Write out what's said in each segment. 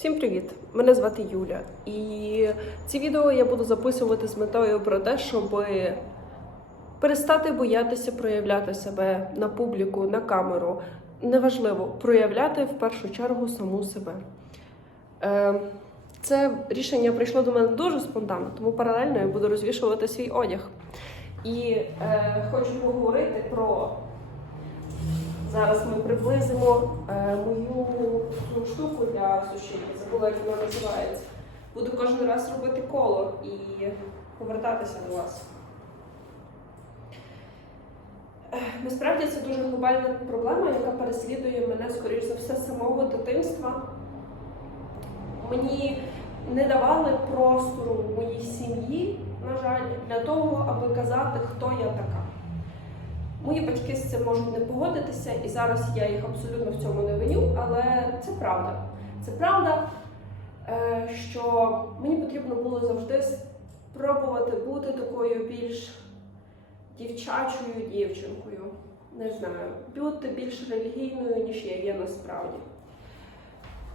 Всім привіт! Мене звати Юля, і ці відео я буду записувати з метою про те, щоб перестати боятися проявляти себе на публіку, на камеру. Неважливо, проявляти в першу чергу саму себе. Е, Це рішення прийшло до мене дуже спонтанно, тому паралельно я буду розвішувати свій одяг. І е, хочу поговорити про Зараз ми приблизимо е, мою штуку для сушінки. Забула, як вона називається. Буду кожен раз робити коло і повертатися до вас. Е, Насправді це дуже глобальна проблема, яка переслідує мене, скоріш за все, самого дитинства. Мені не давали простору моїй сім'ї, на жаль, для того, аби казати, хто я така. Мої батьки з цим можуть не погодитися, і зараз я їх абсолютно в цьому не виню, але це правда. Це правда, е, що мені потрібно було завжди спробувати бути такою більш дівчачою дівчинкою. Не знаю, бути більш релігійною, ніж я є насправді.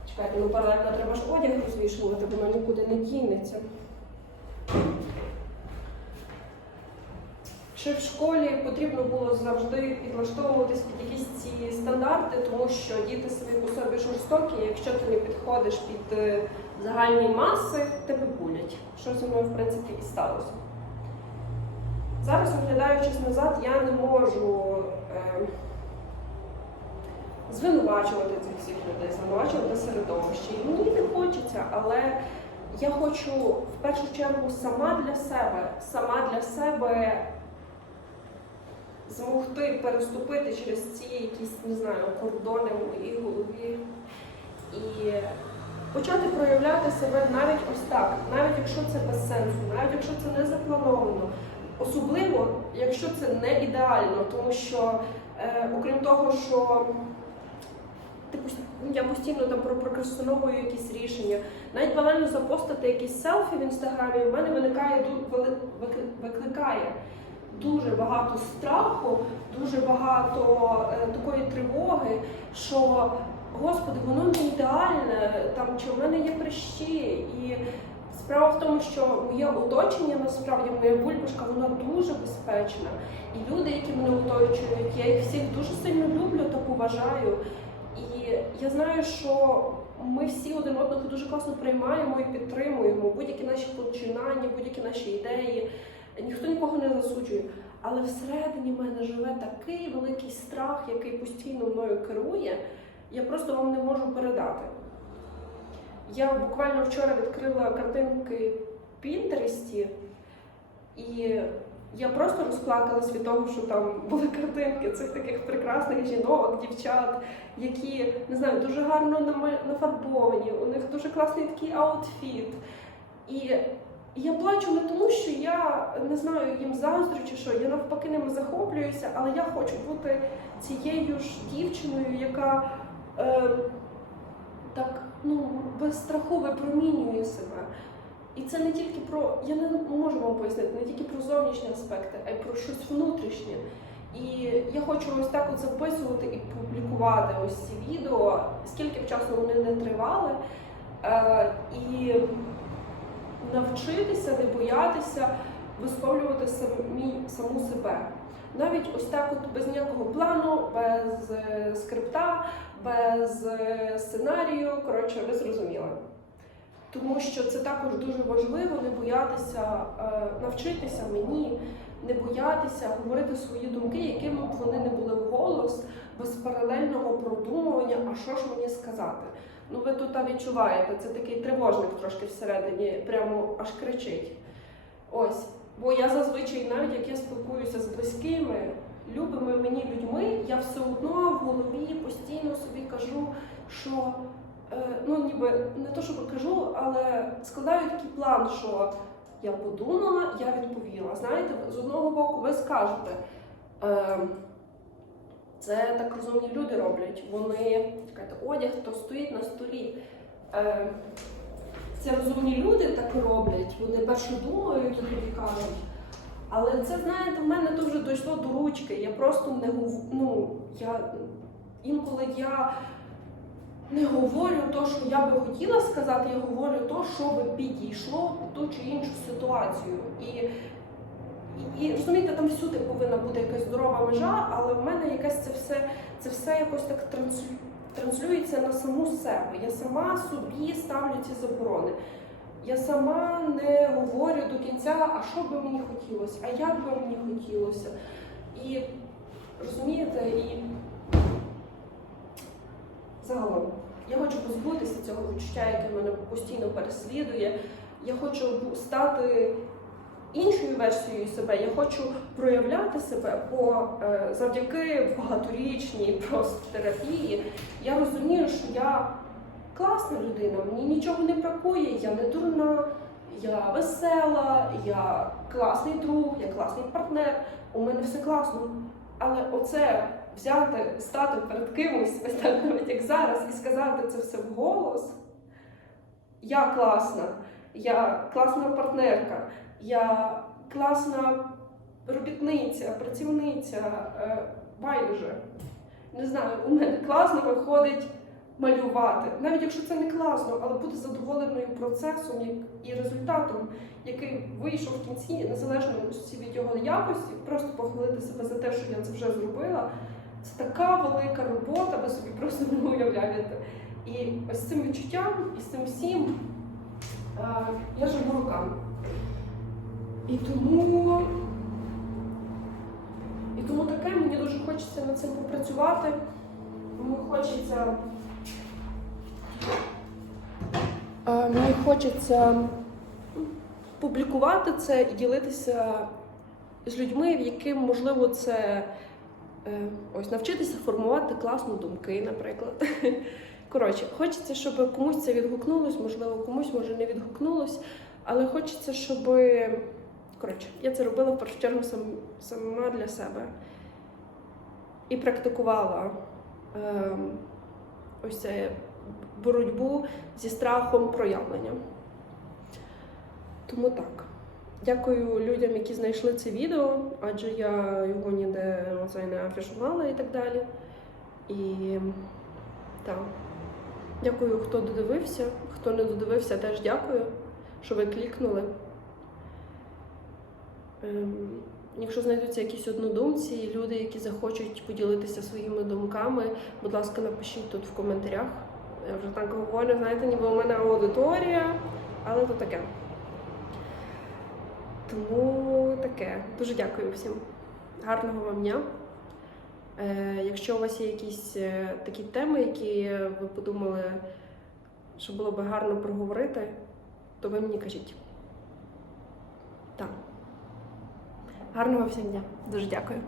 Чекайте, ну паралельно треба ж одяг розвішувати, воно нікуди не дінеться. Чи в школі потрібно було завжди підлаштовуватись під якісь ці стандарти, тому що діти самі по собі жорстокі, якщо ти не підходиш під е, загальні маси, тебе булять. Що зі мною, в принципі, і сталося. Зараз, оглядаючись назад, я не можу е, звинувачувати цих всіх людей, звинувачувати середовище. І мені не хочеться, але я хочу в першу чергу сама для себе, сама для себе змогти переступити через ці якісь, не знаю, кордони в моїй голові і почати проявляти себе навіть ось так, навіть якщо це без сенсу, навіть якщо це не заплановано. Особливо, якщо це не ідеально, тому що е, окрім того, що я постійно там прокрастиновую якісь рішення, навіть банально запостити якісь селфі в інстаграмі, в мене виникає викликає дуже багато страху, дуже багато е, такої тривоги, що Господи, воно не ідеальне, там чи в мене є прищі. І справа в тому, що моє оточення насправді моя бульбашка, вона дуже безпечна. І люди, які мене оточують, я їх всіх дуже сильно люблю та поважаю. І я знаю, що ми всі один одного дуже класно приймаємо і підтримуємо будь-які наші починання, будь-які наші ідеї. Ніхто нікого не засуджує. Але всередині мене живе такий великий страх, який постійно мною керує, я просто вам не можу передати. Я буквально вчора відкрила картинки Пінтересті, і я просто розплакалась від того, що там були картинки цих таких прекрасних жінок, дівчат, які не знаю, дуже гарно нафарбовані, у них дуже класний такий аутфіт. І і я плачу не тому, що я не знаю їм заздрю чи що, я навпаки ними захоплююся, але я хочу бути цією ж дівчиною, яка е, так ну, без випромінює себе. І це не тільки про, я не можу вам пояснити, не тільки про зовнішні аспекти, а й про щось внутрішнє. І я хочу ось так от записувати і публікувати ось ці відео, скільки б часу вони не тривали. Е, і навчитися не боятися висловлювати самі, саму себе. Навіть ось так, от без ніякого плану, без е, скрипта, без е, сценарію. Коротше, ви зрозуміли. Тому що це також дуже важливо не боятися е, навчитися мені, не боятися говорити свої думки, якими б вони не були вголос, без паралельного продумування, а що ж мені сказати. Ну, ви тут відчуваєте, це такий тривожник трошки всередині, прямо аж кричить. Ось. Бо я зазвичай, навіть як я спілкуюся з близькими, любими мені людьми, я все одно в голові постійно собі кажу, що е, ну ніби не то, що кажу, але складаю такий план, що я подумала, я відповіла. Знаєте, з одного боку, ви скажете. Е, це так розумні люди роблять. Вони чекайте, одяг то стоїть на столі. Це розумні люди так роблять, вони перше думають і тоді кажуть. Але це, знаєте, в мене то вже дійшло до ручки. Я просто не ну, я інколи я не говорю то, що я би хотіла сказати, я говорю то, що би підійшло під ту чи іншу ситуацію. І, там всюди повинна бути якась здорова межа, але в мене якась це все, це все якось так транслюється на саму себе. Я сама собі ставлю ці заборони. Я сама не говорю до кінця, а що би мені хотілося, а як би мені хотілося. І розумієте, і загалом я хочу позбутися цього відчуття, яке мене постійно переслідує. Я хочу стати іншою версією себе. Я хочу проявляти себе, бо е, завдяки багаторічній просто терапії я розумію, що я класна людина, мені нічого не бракує, я не дурна, я весела, я класний друг, я класний партнер, у мене все класно. Але оце взяти, стати перед кимось, навіть як зараз, і сказати це все вголос. Я класна, я класна партнерка, я класна робітниця, працівниця, е, байдуже. Не знаю, у мене класно виходить малювати. Навіть якщо це не класно, але бути задоволеною процесом і результатом, який вийшов в кінці, незалежно від його якості, просто похвалити себе за те, що я це вже зробила. Це така велика робота, ви собі просто не уявляєте. І ось цим відчуттям і з цим всім е, я живу руками. І тому, і тому таке мені дуже хочеться над цим попрацювати. Мені хочеться. е, Мені хочеться публікувати це і ділитися з людьми, в яким можливо це е, ось навчитися формувати класно думки, наприклад. Коротше, хочеться, щоб комусь це відгукнулось, можливо, комусь може не відгукнулось, але хочеться, щоб. Коротше, я це робила в першу чергу сам, сама для себе і практикувала е, ось це боротьбу зі страхом проявлення. Тому так. Дякую людям, які знайшли це відео, адже я його ніде не афішувала і так далі. І так. Дякую, хто додивився. Хто не додивився, теж дякую, що ви клікнули. Ем, якщо знайдуться якісь однодумці, люди, які захочуть поділитися своїми думками, будь ласка, напишіть тут в коментарях. Я вже так говорю, знаєте, ніби у мене аудиторія, але то таке. Тому таке. Дуже дякую всім. Гарного вам дня. Е, якщо у вас є якісь е, такі теми, які ви подумали, що було би гарно проговорити, то ви мені кажіть. Так. Гарного всім дня. Дуже дякую.